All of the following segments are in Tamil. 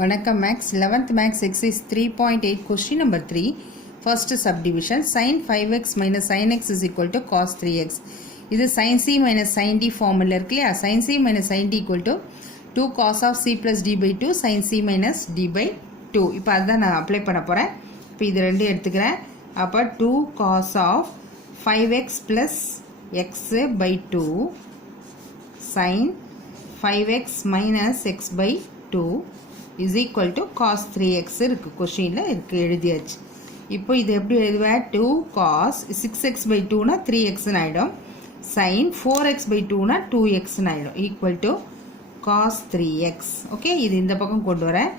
வணக்கம் maths 11th maths exercise 3.8 question number 3 first subdivision sin 5x minus sin x is equal to cos 3x இது sin c minus sin d formula இருக்கு இல்லையா sin c minus sin d equal to 2 cos of c plus d by 2 sin c minus d by 2 இப்போ அதுதான் நான் அப்ளை பண்ண போகிறேன் இப்போ இது ரெண்டு எடுத்துக்கிறேன் அப்போ 2 cos of 5x plus x by 2 sin 5x minus x by 2 is equal to cos 3x இருக்கு கொஸ்டினில் இருக்கு எழுதியாச்சு இப்போ இது எப்படி எழுதுவேன் 2 cos 6x by 2 னா 3x ஆயிடும் sin 4x by 2 னா 2x ஆயிடும் equal to cos 3x okay இது இந்த பக்கம் கொண்டு வரேன்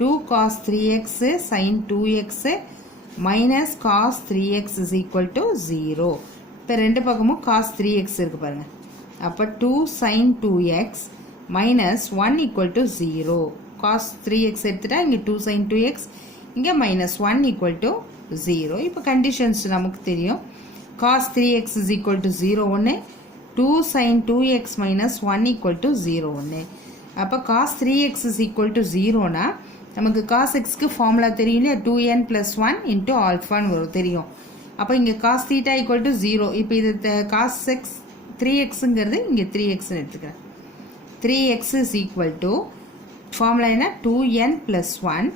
2 cos 3x sin 2x minus cos 3x is equal to 0 இப்போ ரெண்டு பக்கமும் cos 3x இருக்கு பாருங்க அப்போ 2 sin 2x minus 1 equal to 0 cos 3x எடுத்துட்டா இங்கே 2 sin 2x இங்கே minus 1 equal to 0 இப்போ conditions நமக்கு தெரியும் cos 3x is equal to 0 ஒன்று 2 sin 2x minus 1 equal to 0 ஒன்று அப்போ cos 3x is equal to 0 னா நமக்கு cos xக்கு ஃபார்முலா தெரியும் இல்லையா 2n plus 1 into alphaன்னு வரும் தெரியும் அப்போ இங்கே cos theta equal to 0 இப்போ இது cos x 3xங்கிறது இங்கே 3xன்னு எடுத்துக்கிறேன் 3x is equal to formula என்ன 2n plus 1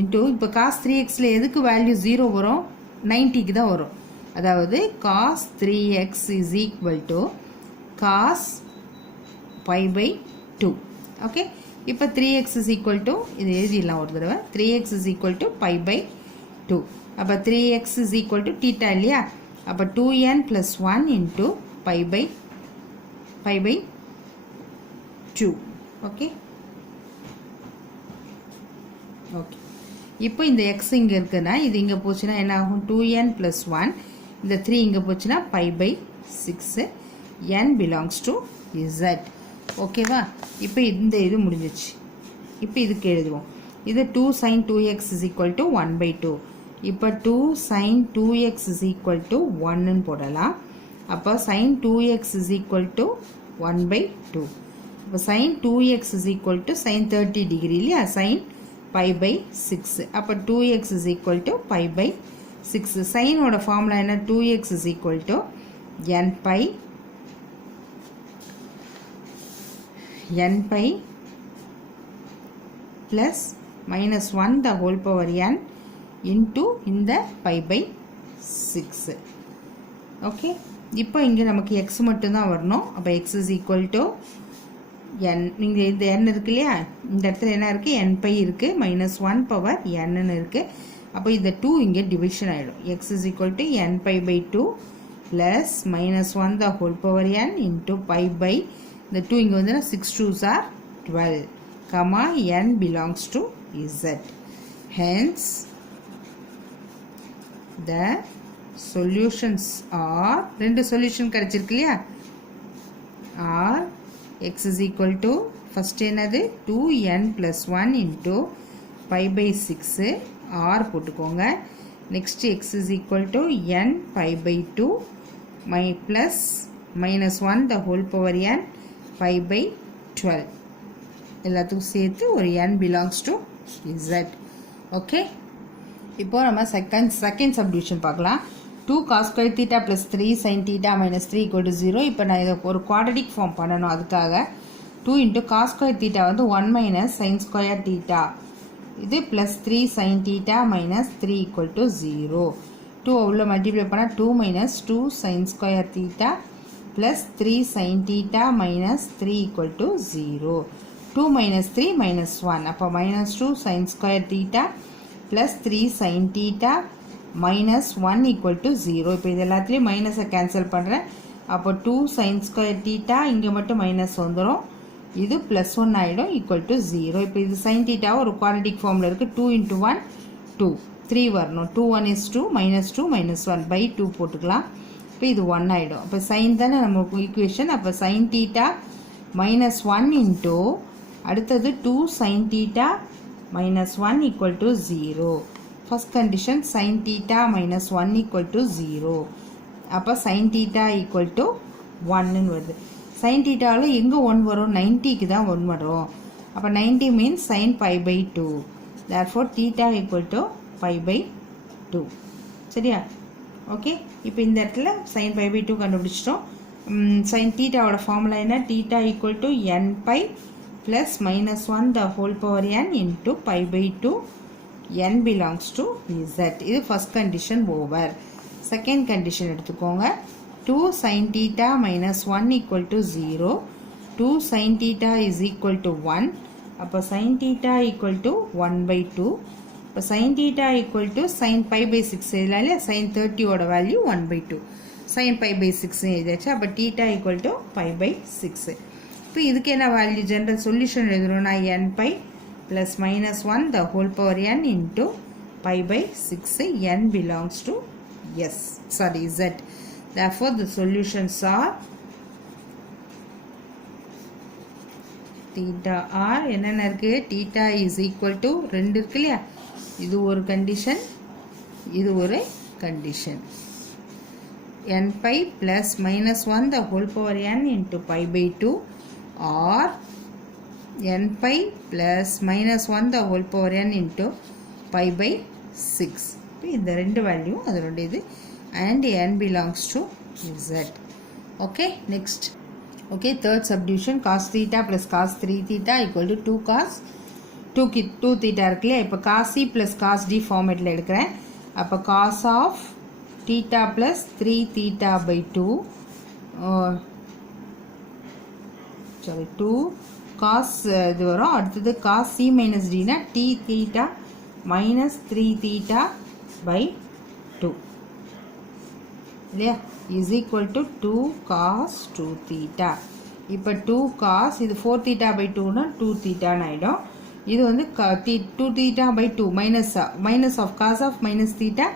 into இப்போ cos 3xல எதுக்கு வேல்யூ 0 வரும் 90க்கு தான் வரும் அதாவது cos 3x is equal to cos pi by 2 okay இப்போ 3x is equal to இது எழுதிடலாம் ஒரு தடவை 3x is equal to pi by 2 அப்போ 3x is equal to theta இல்லையா அப்போ 2n plus 1 into pi by 2 okay okay இப்போ இந்த x இங்கே இருக்குன்னா இது இங்கே போச்சுன்னா என்ன ஆகும் 2n plus 1 இந்த 3 இங்கே போச்சுன்னா pi by 6 n belongs to z ஓகேவா இப்போ இந்த இது முடிஞ்சிச்சு இப்போ இதுக்கு எழுதுவோம் இது 2 sin 2x is equal to 1 by 2 இப்போ 2 sin 2x is equal to 1ன்னு போடலாம் அப்போ sin 2x is equal to 1 by 2 இப்போ sin 2x is equal to sin 30 degree இல்லையா sin pi by 6 அப்போ 2x is equal to pi by 6 sin ஓட ஃபார்முலா என்ன 2x is equal to n pi plus minus 1 the whole power n into இந்த pi by 6 ஓகே இப்போ இங்கே நமக்கு x மட்டும்தான் வரணும் அப்போ x is equal to n நீங்கள் இந்த n இருக்கு இல்லையா இந்த இடத்துல என்ன இருக்குது n பை இருக்குது minus 1 பவர் nன்னு இருக்குது அப்போ இந்த 2 இங்கே டிவிஷன் ஆகிடும் x is equal to n pi by 2 plus minus 1 the whole power n into pi by இந்த 2 இங்கே வந்து 6 2s are 12 comma n belongs to z hence the solutions are ரெண்டு சொல்யூஷன் கிடைச்சிருக்கு இல்லையா are x is equal to first என்னது 2n plus 1 into pi by 6 r போட்டுக்கோங்க next x is equal to n pi by 2 plus minus 1 the whole power n pi by 12 எல்லாத்துக்கும் சேர்த்து ஒரு n belongs to z okay இப்போ நம்ம செகண்ட் சப்டிவிஷன் பார்க்கலாம் 2 cos square theta plus 3 sin theta minus 3 equal to 0 இப்போ நான் இதை ஒரு குவாட்ரடிக் ஃபார்ம் பண்ணணும் அதுக்காக 2 into cos square theta வந்து 1 minus sin square theta இது plus 3 sin theta minus 3 equal to 0 2 உள்ள மல்டிப்ளை பண்ணால் 2 minus 2 sin square theta plus 3 sin theta minus 3 equal to 0 2 minus 3 minus 1 அப்போ minus 2 sin square theta plus 3 sin theta minus 1 equal to 0 இப்போ இது எல்லாத்துலேயும் மைனஸை கேன்சல் பண்ணுறேன் அப்போ 2 sin square theta இங்கே மட்டும் மைனஸ் வந்துடும் இது ப்ளஸ் 1 ஆகிடும் ஈக்குவல் டு 0 இப்போ இது sin theta ஒரு குவாட்ரடிக் ஃபார்மில் இருக்குது 2 into 1 2 3 வரணும் 2 1 is 2 minus 1 by 2 போட்டுக்கலாம் இப்போ இது 1 ஆகிடும் அப்போ சைன் தானே நமக்கு ஈக்குவேஷன் அப்போ sin theta minus 1 into அடுத்தது 2 sin theta minus 1 equal to 0 first condition sin theta minus 1 equal to 0 அப்போ sin theta equal to 1 வருது sin thetaவில் எங்கே 1 வரும் 90க்கு தான் 1 வரும் அப்போ 90 means sine pi by 2. Therefore theta equal to pi by 2. சரியா? ஓகே, இப்போ இந்த இடத்துல சைன் பை பை 2 கண்டுபிடிச்சிட்டோம். சைன் தீட்டாவோட ஃபார்முலா என்ன? Theta equal to n pi plus minus 1 the whole power n into pi by 2 n belongs to z. இது first condition over. Second condition எடுத்துக்கோங்க. 2 sin theta minus 1 equal to 0. 2 sin theta is equal to 1. அப்போ sin theta equal to 1 by 2. இப்போ sin theta equal to sin pi by 6 எழுதலாம். sin 30 ஓட value 1 by 2. sin pi by 6 எழுதாச்சு. அப்போ theta equal to pi by 6. இப்போ இதுக்கு என்ன வேல்யூ? ஜெனரல் சொல்யூஷன் எழுதுறோம்னா n pi plus minus 1 the whole power n into pi by 6. n belongs to z. Therefore, the solutions are theta r என்னென்ன இருக்கு? theta is equal to 2 இருக்கு இல்லையா? இது ஒரு கண்டிஷன், இது ஒரு condition. n pi plus minus 1 the whole power n into pi by 2 or n pi plus minus 1 the whole power n into pi by 6. இந்த ரெண்டு வேல்யூ அதனுடைய இது and n belongs to z. Okay, next. Okay, third subdivision cos theta plus cos 3 theta equal to 2 cos 2 theta இருக்கு இல்லையா? இப்போ cos c plus cos d ஃபார்மேட்டில் எடுக்கிறேன். அப்போ cos of theta plus 3 theta by 2 2 cos இது வரும். அடுத்தது cos c minus d னா t theta minus 3 theta by 2 இல்லையா? is equal to 2 cos 2 theta. இப்போ 2 cos இது 4 theta by 2னா 2 theta ஆயிடும். இது வந்து 2 theta by 2 minus of cos of minus theta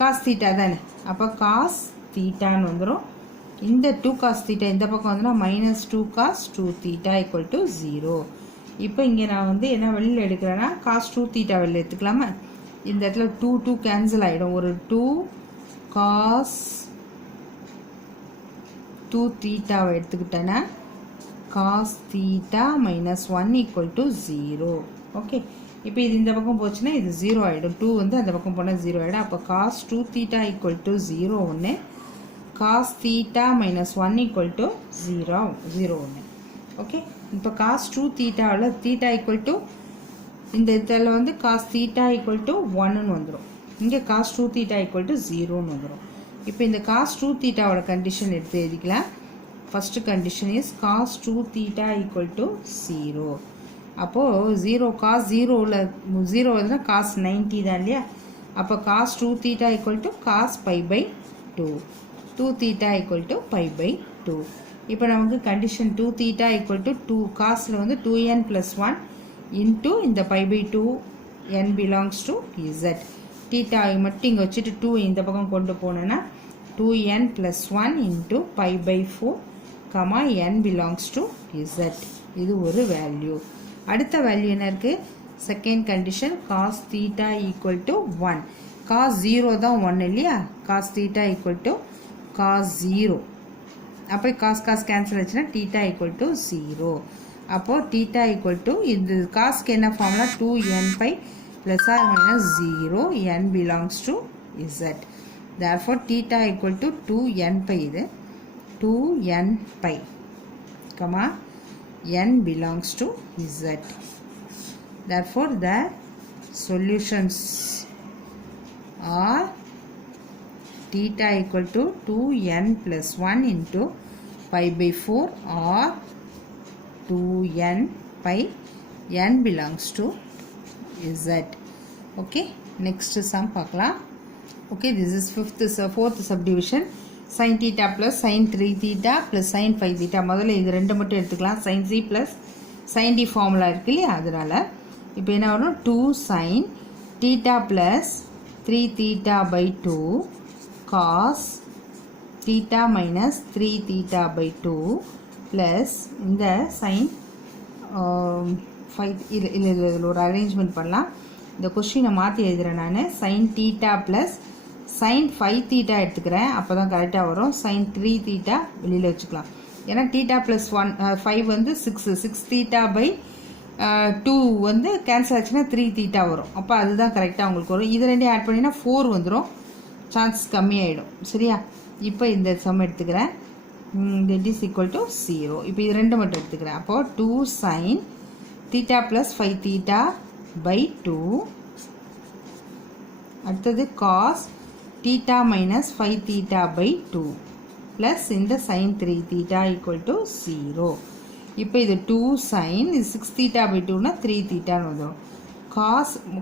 cos theta தானே. அப்போ cos theta வந்துடும். இந்த 2 cos theta இந்த பக்கம் வந்துன்னா minus 2 cos 2 theta equal to 0. இப்போ இங்கே நான் வந்து என்ன வெளியில் எடுக்கிறேன்னா cos 2 theta வெளியில் எடுத்துக்கலாமா? இந்த இடத்துல 2 கேன்சல் ஆகிடும். ஒரு 2 cos 2 theta எடுத்துக்கிட்டேன்னா cos theta minus 1 equal to 0. Okay, இப்போ இது இந்த பக்கம் போச்சுன்னா இது 0 ஆகிடும். 2 வந்து அந்த பக்கம் போனால் 0 ஆகிடும். அப்போ cos 2 theta equal to 0 ஒன்று, cos theta minus 1 equal to 0 ஒன்று. ஓகே, இப்போ cos 2 thetaவில் theta equal to இந்த இதில் வந்து cos theta equal to 1ன்னு வந்துடும். இங்கே cos 2 theta equal to 0ன்னு வந்துடும். இப்போ இந்த cos 2 thetaவோட கண்டிஷன் எடுத்து எழுதிக்கலாம். First condition is cos 2 theta equal to 0. அப்போது 0 cos 0வில் 0 வந்துன்னா cos 90 தான் இல்லையா? அப்போ cos 2 theta equal to cos pi by 2. 2 theta equal to pi by 2. இப்போ நமக்கு கண்டிஷன் 2 theta equal to 2 cosல வந்து 2n plus 1 into இந்த pi by 2 n belongs to z. theta மட்டும் இங்கே வச்சுட்டு 2 இந்த பக்கம் கொண்டு போனேன்னா 2n plus 1 into pi by 4 comma n belongs to z. இது ஒரு வேல்யூ. அடுத்த வேல்யூ என்ன இருக்குது? Second condition cos theta equal to 1. cos 0 தான் 1 இல்லையா? cos theta equal to cos 0. அப்போ cos கேன்சல் ஆச்சுன்னா theta equal to 0. அப்போது theta equal to இது காஸ்க்கு என்ன formula? 2n pi plus or minus 0 n belongs to z. Therefore theta equal to 2n pi இது 2n pi comma n belongs to z. Therefore the solutions are theta equal to 2n plus 1 into pi by 4 or 2n pi n belongs to z. Okay, next sum பார்க்கலாம். Okay, this is fourth subdivision. sin theta plus sin 3 theta plus sin 5 theta. முதல்ல இது ரெண்டு மட்டும் எடுத்துக்கலாம். sin c plus sin d formula இருக்கு இல்லையா? அதனால இப்போ என்ன வரும்? 2 sin theta plus 3 theta by 2 cos theta minus 3 theta by 2 plus இந்த sin 5 இதில் ஒரு அரேஞ்ச்மெண்ட் பண்ணலாம். இந்த கொஸ்டினை மாற்றி எழுதுகிறேன் நான். sin theta plus sin 5 theta எடுத்துக்கிறேன். அப்போ தான் கரெக்டாக வரும். sin 3 theta வெளியில் வச்சுக்கலாம். ஏன்னா theta plus 5 வந்து 6 theta by 2 வந்து கேன்சல் ஆச்சுன்னா 3 தீட்டா வரும். அப்போ அதுதான் கரெக்டாக உங்களுக்கு வரும். இது ரெண்டையும் ஆட் பண்ணினா 4 வந்துடும், சான்ஸ் கம்மியாயிடும். சரியா? இப்போ இந்த சம் எடுத்துக்கிறேன். that is equal to 0. இப்போ இது ரெண்டு மட்டும் எடுத்துக்கிறேன். அப்போ 2 sin theta plus 5 theta by 2. அடுத்தது cos theta minus 5 theta by 2 plus இந்த sin 3 theta equal to 0. இப்போ இது 2 sin இது 6 theta by 2 னா 3 theta வந்துடும்.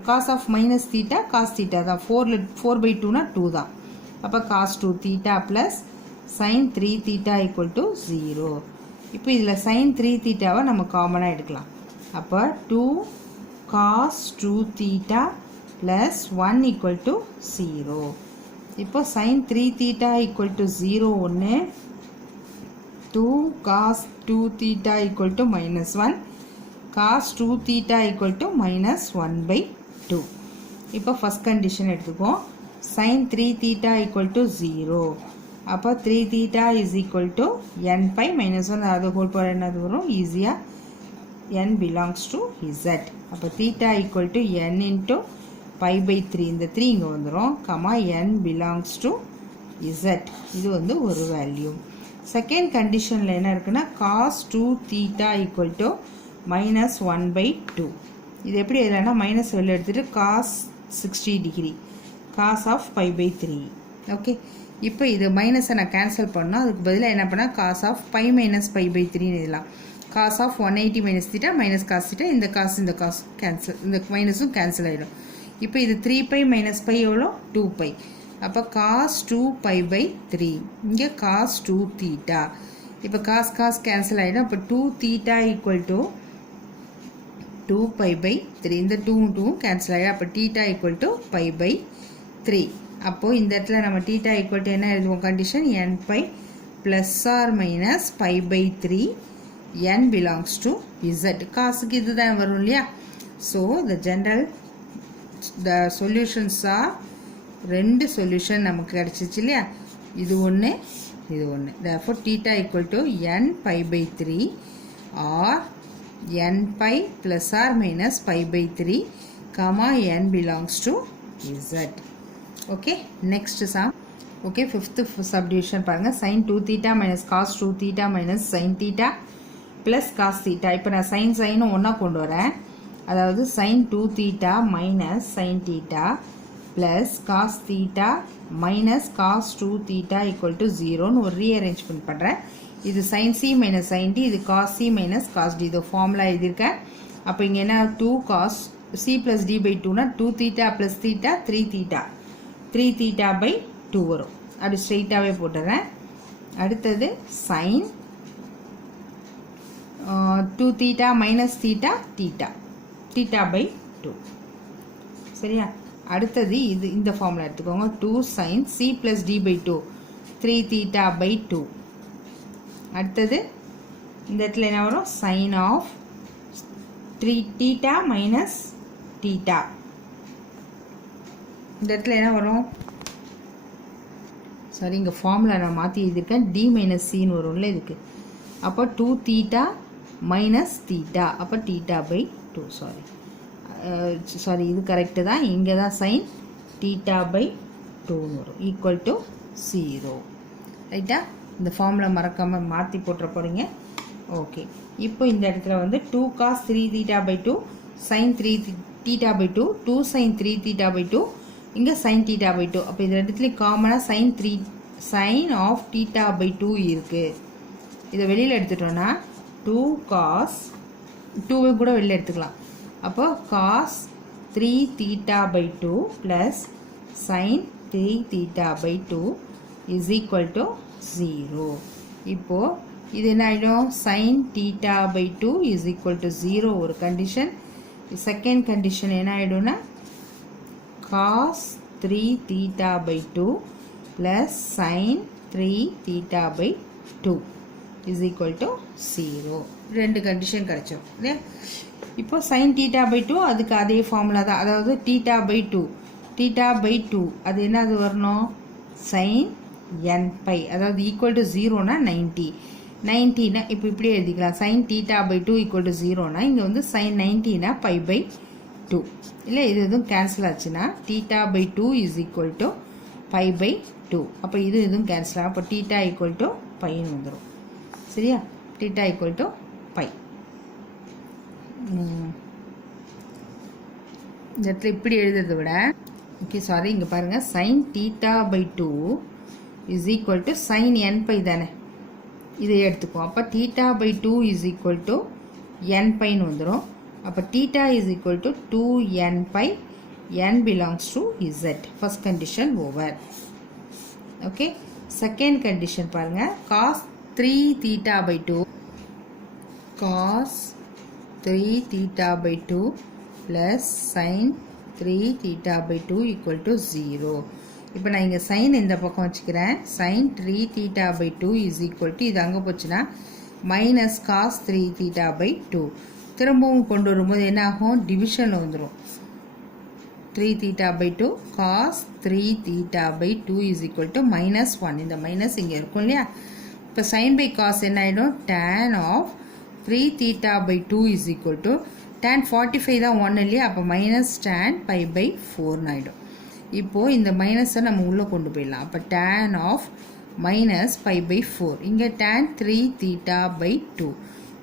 cos of minus theta cos theta தான். 4 by 2 னா 2 தான். அப்போ cos 2 theta plus sin 3 theta equal to 0. இப்போ இதில் sin 3 theta நம்ம காமனாக எடுக்கலாம். அப்போ 2 cos 2 theta plus 1 equal to 0. இப்போ sin 3 theta equal to 0 ஒன்று, 2 cos 2 theta equal to minus 1, cos 2 theta equal to minus 1 by 2. இப்போ first condition எடுத்துக்கோம். sin 3 theta equal to 0. அப்போ 3 theta is equal to n pi minus 1 அது whole power என்னது வரும்? ஈஸியாக n belongs to z. அப்போ theta equal to n into pi by 3. இந்த 3 இங்கே வந்துடும். Comma n belongs to z. இது வந்து ஒரு வேல்யூ. செகண்ட் கண்டிஷனில் என்ன இருக்குன்னா cos 2 theta equal to minus 1 by 2. இது எப்படி இல்லைன்னா மைனஸ் வெளில எடுத்துகிட்டு cos 60 degree cos of pi by 3. Okay, இப்போ இது மைனஸை நான் கேன்சல் பண்ணோம். அதுக்கு பதிலாக என்ன பண்ணால் cos of pi minus pi by 3 எழுதலாம். cos of 180 minus theta minus cos theta, இந்த காஸ் கேன்சல், இந்த மைனஸும் கேன்சல் ஆகிடும். இப்போ இது 3 pi minus pi எவ்வளோ? 2 pi. அப்போ cos 2 pi by 3. இங்கே cos 2 theta. இப்போ cos கேன்சல் ஆகிடும். அப்போ 2 theta equal to 2 pi by 3. இந்த 2 கேன்சல் ஆகிடும். அப்போ theta equal to pi by 3. அப்போது இந்த இடத்துல நம்ம theta equal to என்ன எழுதுவோம்? Condition n pi plus or minus pi by 3 n belongs to z. காசுக்கு இது தான் வரும் இல்லையா? ஸோ the solutions are ரெண்டு சொல்யூஷன் நமக்கு கிடச்சிச்சு இல்லையா? இது ஒன்று, இது ஒன்று. therefore theta equal to n pi by 3 or n pi plus or minus pi by 3 comma n belongs to z. okay, next sum. okay, fifth subdivision பாருங்க. sin 2 theta minus cos 2 theta minus sin theta plus cos theta. இப்போ நான் sin ஒன்றா கொண்டு வரேன். அதாவது sin 2 theta minus sin theta plus cos theta minus cos 2 theta equal to 0ன்னு ஒரு ரீஅரேஞ்ச்மெண்ட் பண்ணுறேன். இது sin c minus sin d, இது cos c minus cos d. இது ஃபார்முலா எழுதியிருக்கேன். அப்போ இங்கே என்ன 2 cos c plus d by 2னா 2 theta plus theta 3 theta 3 theta by 2 வரும். அப்படி ஸ்ட்ரெயிட்டாகவே போட்டுறேன். அடுத்தது sin 2 theta minus theta theta by 2. சரியா? அடுத்தது இது இந்த ஃபார்முலா எடுத்துக்கோங்க. 2 sin c plus d by 2 3 theta by 2. அடுத்தது இந்த இடத்துல என்ன வரும்? sin of 3 theta minus theta. இந்த இடத்துல என்ன வரும்? சாரி, இங்கே ஃபார்முலா நான் மாற்றி எழுதியிருக்கேன். d மைனஸ் சின்னு வரும்ல இதுக்கு. அப்போ 2 theta மைனஸ் theta. அப்போ theta by 2. சாரி இது கரெக்டு தான். இங்கே தான் sin theta by 2ன்னு வரும். Equal to 0. ரைட்டா? இந்த ஃபார்முலா மறக்காமல் மாற்றி போட்டுற போகிறீங்க. ஓகே, இப்போ இந்த இடத்துல வந்து 2 cos 3 theta by 2 sin 3 theta by 2 2 sin 3 theta by 2 இங்கே sin theta by 2. அப்போ இது ரெண்டுத்துலேயும் காமனாக sin of theta by 2 இருக்குது. இதை வெளியில் எடுத்துட்டோன்னா 2 cos 2 கூட வெளியில் எடுத்துக்கலாம். அப்போ cos 3 theta by 2 plus sin 3 theta by 2 is equal to 0. இப்போது இது என்ன ஆகிடும்? sin theta by 2 is equal to 0 ஒரு கண்டிஷன். செகண்ட் கண்டிஷன் என்ன ஆகிடும்னா cos 3 theta by 2 plus sin 3 theta by 2 is equal to 0. ரெண்டு கண்டிஷன் கிடைச்சோம் இல்லையா? இப்போ sin theta by 2 அதுக்கு அதே ஃபார்முலா தான். அதாவது theta by 2 அது என்னது வரணும்? sin n pi. அதாவது ஈக்குவல் டு 0னா 90. 90னா இப்போ இப்படி எழுதிக்கலாம் sin theta by 2 equal to 0னா இங்கே வந்து sin 90னா pi by 2 இல்லை இது எதுவும் கேன்சல் ஆச்சுன்னா theta by 2 is equal to pi by 2 அப்போ இது எதுவும் கேன்சல் ஆகும் அப்போ theta equal to piன்னு வந்துடும் சரியா theta equal to pi இந்த இடத்துல இப்படி எழுதுறதை விட ஓகே சாரி இங்கே பாருங்கள் sin theta by 2 is equal to sin n pi தானே இதை எடுத்துக்குவோம் அப்போ theta by 2 is equal to n piன்னு வந்துடும் அப்போ theta is equal to 2n pi n belongs to z first condition over okay second condition பாருங்க cos 3 theta by 2 cos 3 theta by 2 plus sin 3 theta by 2 equal to 0 இப்போ நான் இங்கே சைன் இந்த பக்கம் வச்சுக்கிறேன் sin 3 theta by 2 is equal to இது அங்கே போச்சுன்னா மைனஸ் cos 3 theta by 2 திரும்பவும் கொண்டு வரும்போது என்ன ஆகும் டிவிஷனில் வந்துடும் 3 theta by 2 cos 3 theta by 2 is equal to minus 1 இந்த மைனஸ் இங்கே இருக்கும் இல்லையா இப்போ sin by cos என்ன ஆகிடும் tan of 3 theta by 2 is equal to tan 45 தான் 1 இல்லையா அப்போ மைனஸ் tan pi by 4 ஆகிடும் இப்போது இந்த மைனஸை நம்ம உள்ளே கொண்டு போயிடலாம் அப்போ tan of minus pi by 4 இங்கே tan 3 theta by 2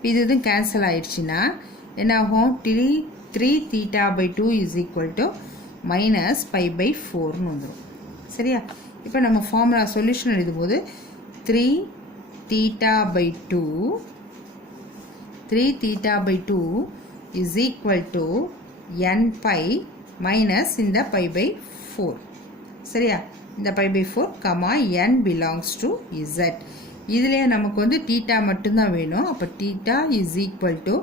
இது எதுவும் கேன்சல் ஆயிடுச்சுன்னா என்ன ஆகும் 3 theta by 2 is equal to minus pi by 4ன்னு வந்துடும் சரியா இப்போ நம்ம ஃபார்முலா சொல்யூஷன் எழுதும்போது 3 theta by 2 is equal to n pi minus இந்த pi by 4 சரியா இந்த pi by 4 comma n belongs to z இதிலே நமக்கு வந்து theta மட்டும்தான் வேணும் அப்போ theta is equal to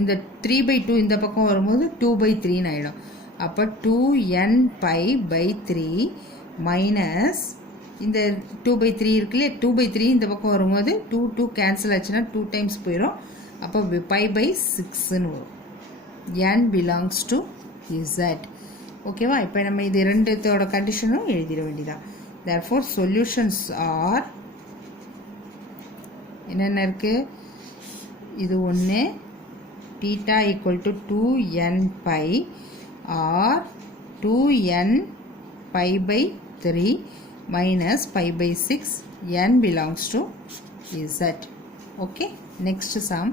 இந்த 3 by 2 இந்த பக்கம் வரும்போது 2 by 3 ஆகிடும் அப்போ 2n pi by 3 மைனஸ் இந்த 2 by 3 இருக்குல்லையே 2 by 3 இந்த பக்கம் வரும்போது 2 கேன்சல் ஆச்சுன்னா 2 டைம்ஸ் போயிடும் அப்போ pi by 6ன்னு வரும் n belongs to z ஓகேவா இப்போ நம்ம இது ரெண்டுத்தோட கண்டிஷனும் எழுதிட வேண்டியதான் therefore solutions are என்னென்ன இருக்குது இது ஒன்று theta equal to 2n pi or 2n pi by 3 minus pi by 6 n belongs to z okay next sum